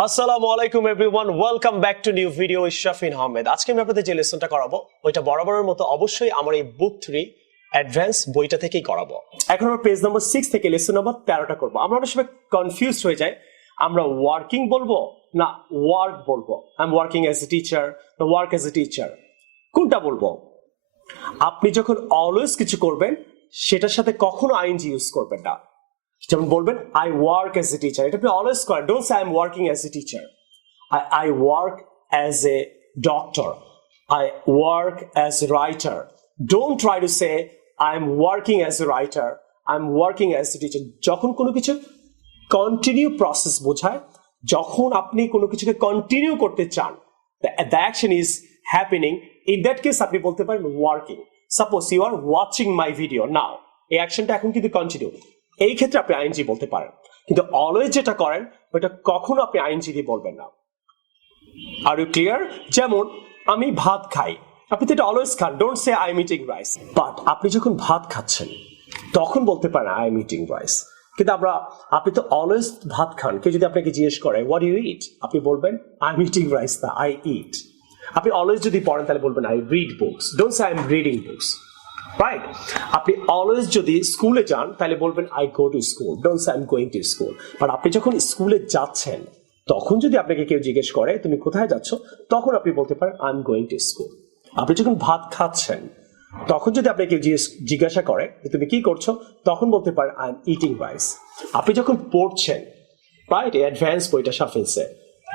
আসসালামু আলাইকুম everyone, welcome back to new video with Shafin Ahmed. আজকে আমি আপনাদের যে লেসনটা করাবো ওইটা বরাবরের মতো অবশ্যই আমার এই বুক 3 অ্যাডভান্স বইটা থেকেই করাবো। এখন আমরা পেজ নাম্বার 6 থেকে লেসন নাম্বার 13টা করব। আমরা অনেক সময় কনফিউজড হয়ে যাই, আমরা ওয়ার্কিং বলবো না ওয়ার্ক বলবো। I am working as a teacher, না ওয়ার্ক অ্যাজ এ টিচার, কোনটা বলবো? আপনি যখন অলওয়েজ কিছু করবেন সেটার সাথে কখনো আইএনজি ইউজ করবেন না। যেমন বলবেন I work as a teacher, এটা আপনি অলওয়েজ করেন। Don't say I am working as a teacher. I work as a doctor. I work as a writer. Don't try to say I'm working as a writer. I'm working as a teacher. যখন কোনো কিছু continue process বোঝায়, যখন আপনি কোনো কিছুকে continue করতে চান, the action is happening. In that case আপনি বলতে পারেন working. Suppose you are watching my video now. এই অ্যাকশনটা এখন কিন্তু কন্টিনিউ। এই ক্ষেত্রে আপনি আইএনজি বলতে পারেন, কিন্তু অলওয়েজ যেটা করেন ওটা কখনো আপনি আইএনজি দিয়ে বলবেন না। Are you clear? যেমন আমি ভাত খাই, আপনি তো এটা অলওয়েজ খান। Don't say I am eating rice. But আপনি যখন ভাত খাচ্ছেন তখন বলতে পারেন আই এম ইটিং রাইস। কিন্তু আপনি তো অলওয়েজ ভাত খান। কেউ যদি আপনাকে জিজ্ঞেস করে হোয়াট ইউ ইট, আপনি বলবেন আই এম ইটিং রাইস না আই ইট। আপনি অলওয়েজ যদি পড়েন তাহলে বলবেন I read books. Don't say I am reading books, right? আপনি অলওয়েজ যদি স্কুলে যান তাহলে বলবেন I go to school. Don't say I am going to school. But আপনি যখন স্কুলে যাচ্ছেন তখন যদি আপনাকে কেউ জিজ্ঞেস করে তুমি কোথায় যাচ্ছ, তখন আপনি বলতে পারেন I am going to school. আপনি যখন ভাত খাচ্ছেন তখন যদি আপনাকে কেউ জিজ্ঞাসা করে তুমি কি করছো, তখন বলতে পারেন আই এম ইটিং রাইস। আপনি যখন পড়ছেন, রাইট, অ্যাডভান্স বইটা সাফিন্সে,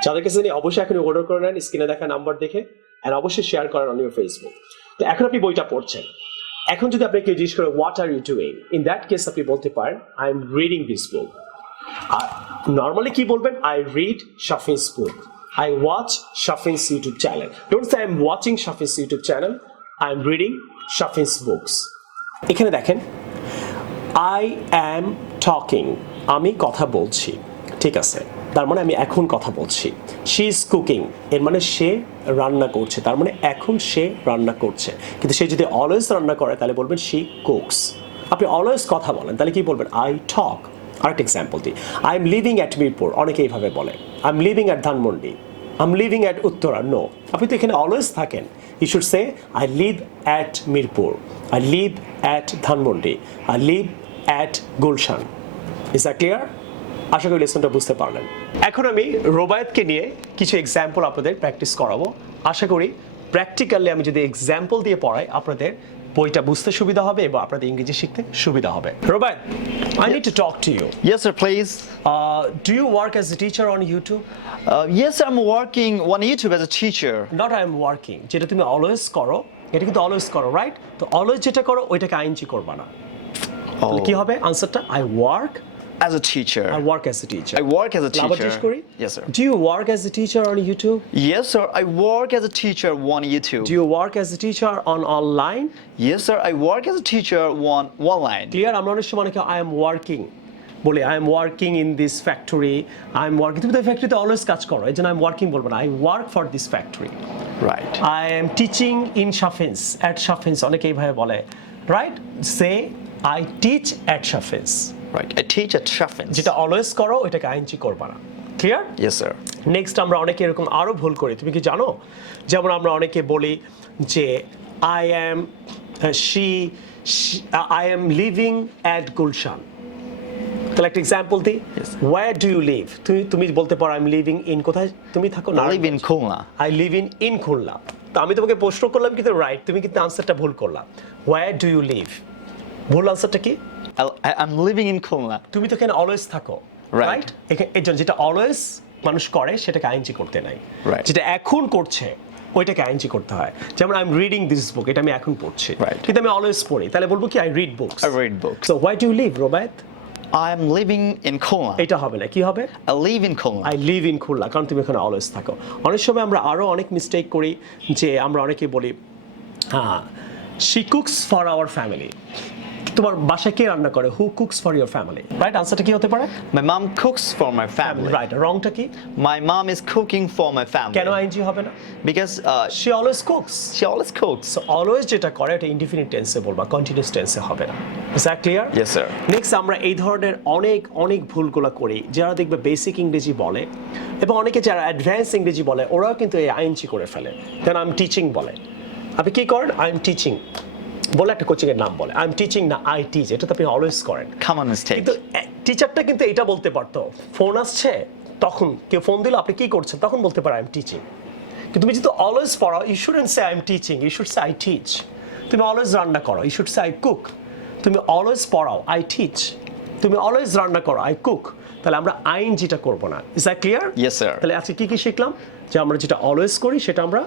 যাদের কাছে নিয়ে অবশ্যই এখন অর্ডার করে নেন স্ক্রিনে দেখা নাম্বার দেখে, আর অবশ্যই শেয়ার করেন অন ইউর ফেসবুক। তো এখন আপনি বইটা পড়ছেন, এখন যদি আপনাকে কেউ জিজ্ঞেস করে what are you doing, in that case আপনি বলতে পারেন I am reading this book. আর নর্মালি কি বলবেন? I read Shafin's book, I watch Shafin's YouTube channel. Don't say I am watching Shafin's YouTube channel, I am reading Shafin's books. এখানে দেখেন I am talking, আমি কথা বলছি, ঠিক আছে, তার মানে আমি এখন কথা বলছি। শি ইজ কুকিং, এর মানে সে রান্না করছে, তার মানে এখন সে রান্না করছে। কিন্তু সে যদি অলওয়েজ রান্না করে তাহলে বলবেন শি কুকস। আপনি অলওয়েজ কথা বলেন তাহলে কি বলবেন? I talk. আরেকটা এক্সাম্পল দিই, I am living at Mirpur, অনেকে এইভাবে বলে। I am living at Dhanmondi, I am living at Uttara. No, আপনি তো এখানে অলওয়েজ থাকেন। You should say I live at Mirpur, I live at Dhanmondi, I live at Gulshan. Is that clear? আশা করি লেসনটা বুঝতে পারলেন। এখন আমি রোবায়েতকে নিয়ে কিছু এক্সাম্পল আপনাদের প্র্যাকটিস করাবো। আশা করি প্র্যাকটিক্যালি আমি যদি এক্সাম্পল দিয়ে পড়াই আপনাদের বইটা বুঝতে সুবিধা হবে এবং আপনাদের ইংরেজি শিখতে সুবিধা হবে। রোবায়েত, I need to talk to you. Yes, sir, please. Do you work as a teacher on YouTube? Yes, I'm working on YouTube as a teacher. Not I am working. যেটা তুমি অলওয়েজ করো, এটা কিন্তু অলওয়েজ করো, right? তো always যেটা করো ওইটাকে আইএনজি করবা না। তাহলে কি হবে আনসারটা? I work As a teacher. I work as a teacher. I work as a আবার teacher. জিজ্ঞেস করি? Yes, sir. Do you work as a teacher on YouTube? Yes, sir, I work as a teacher on YouTube. Do you work as a teacher on online? Yes, sir, I work as a teacher on online. Clear? আমরা অনেক সময় অনেকে I am working বলে, I am working in this factory, I am working, তুমি তো ফ্যাক্টরিতে always কাজ করো, এই জন্য I am working বলবো না, I work for this factory. Right. I am teaching in Shafins, at Shafins, অনেকে এইভাবে বলে, right? Say I teach at Shafins. Right. I teach at Shafins. যেটা অলওয়েজ করো ওইটাকে আইএনজি করবা না। ক্লিয়ার? Yes, sir. নেক্সট আমরা অনেকে এরকম আরো ভুল করি, তুমি কি জানো? যেমন আমরা অনেকে বলি যে I am I am living at Gulshan। তাহলে একটা এক্সাম্পল দিই, where do you live? তুমি বলতে পারো I am living in, কোথায় তুমি থাকো? I live in Khulna. I live in Khulna। তো আমি তোমাকে প্রশ্ন করলাম কিন্তু রাইট, তুমি কিন্তু আনসারটা ভুল করলা। where do you live? ভুল আনসারটা কি? I'm living in Khulna. তুমি তো এখানে অলওয়েজ থাকো, রাইট? এই জন্য যেটা অলওয়েজ মানুষ করে সেটাকে আইএনজি করতে নাই। যেটা এখন করছে ওইটাকে আইএনজি করতে হয়। যেমন আই এম রিডিং দিস বুক, এটা আমি এখন পড়ছি, কিন্তু আমি অলওয়েজ পড়ি, তাহলে বলবো কি I read books. I read books. So why do you live, Robayet? I'm living in Khulna. এটা হবে না, কি হবে? I live in Khulna. I live in Khulna, কারণ তুমি এখানে অলওয়েজ থাকো। অনেক সময় আমরা আরো অনেক মিস্টেক করি, যে আমরা অনেকে বলি হ্যাঁ she cooks for our family, তোমার বাসায় কে রান্না করে? Who cooks for your family? Right, আনসারটা কি হতে পারে? My mom cooks for my family. Right, রংটা কি? My mom is cooking for my family. কেন আইএনজি হবে না? Because she always cooks. she always cooks. So always যেটা করে এটা ইনডিফিনিট টেন্সে বলবা, কন্টিনিউয়াস টেন্সে হবে না। Is that clear? Yes, sir. Next আমরা এই ধরনের অনেক ভুলগুলো করি। যারা দেখবে বেসিক ইংরেজি বলে এবং অনেকে যারা অ্যাডভান্স ইংরেজি বলে ওরাও কিন্তু এই আইএনজি করে ফেলে। দেন আই এম টিচিং বলে। আপনি কি করেন? আই এম টিচিং বলে একটা কোচিং এর নাম বলে। আই এম টিচিং না আই টিচ, এটা তো আপনি অলওয়েজ করেন। Common mistake. কিন্তু টিচারটা কিন্তু এটা বলতে পারতো, ফোন আসছে তখন কেউ ফোন দিল আপনি কি করছেন তখন বলতে পারো আই এম টিচিং। কিন্তু তুমি যদি অলওয়েজ পড়াও, you shouldn't say I am teaching, you should say I teach. তুমি অলওয়েজ রান্না করো, you should say I cook. তুমি অলওয়েজ পড়াও, আই টিচ। তুমি অলওয়েজ রান্না করো, আই কুক। তাহলে আমরা আইএনজিটা করব না। Is that clear? Yes, sir. তাহলে আজকে কি শিখলাম? যে আমরা যেটা অলওয়েজ করি সেটা আমরা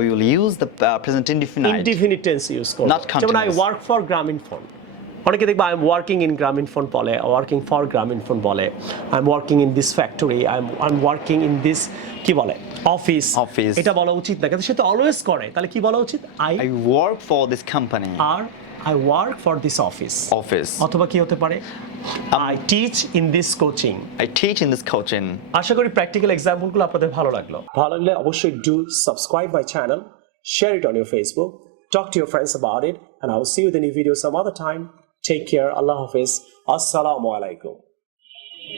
We will use the present indefinite. Indefinite tense use করব। Not যেমন আই continuous. ওয়ার্ক ফর গ্রামীণ ফোন, অনেকে দেখবা আই এম ওয়ার্কিং ইন গ্রামীণ ফোন বলে, ওয়ার্কিং ফর গ্রামীণ ফোন বলে, I am working in this factory, I am working in this কি বলে অফিস। এটা বলা উচিত না, কিন্তু সে তো অলওয়েজ করে। তাহলে কি বলা উচিত? I work for this company. আর I work for this office. Office. অথবা কি হতে পারে? I teach in this coaching. I teach in this coaching. আশা করি প্র্যাকটিক্যাল এক্সাম্পলগুলো আপনাদের ভালো লাগলো। ভালো লাগলে অবশ্যই do subscribe my channel, share it on your Facebook, talk to your friends about it, and I will see you in the new video some other time. Take care. Allah Hafiz. Assalamu alaikum.